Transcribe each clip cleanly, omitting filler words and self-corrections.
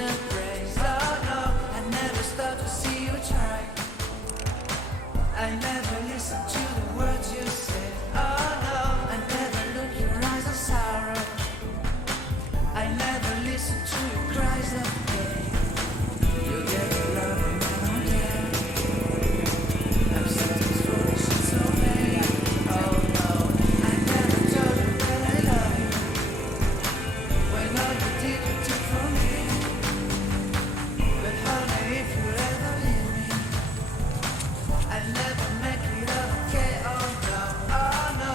and praise. Oh no, I never stop to see you try. I never listen to the words you say. Oh no, I never look your eyes of sorrow. I never listen to your cries of pain. You get the love and I don't care. I'm something foolish and so vain. Oh no, I never told you that I love you. When all you did you took from me. But honey, if you ever leave me, I never make it okay. Oh no, oh no.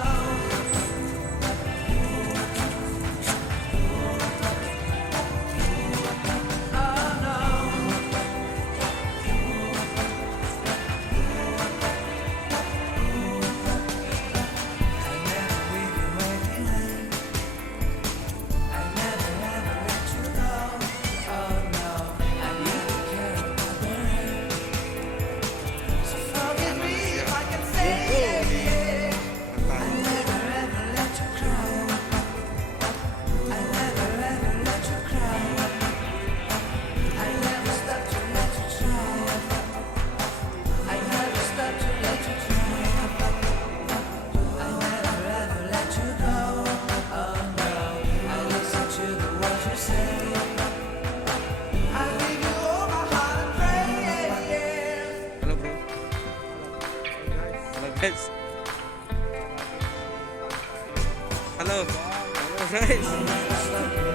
Halo bro. Halo guys. Halo. Halo guys.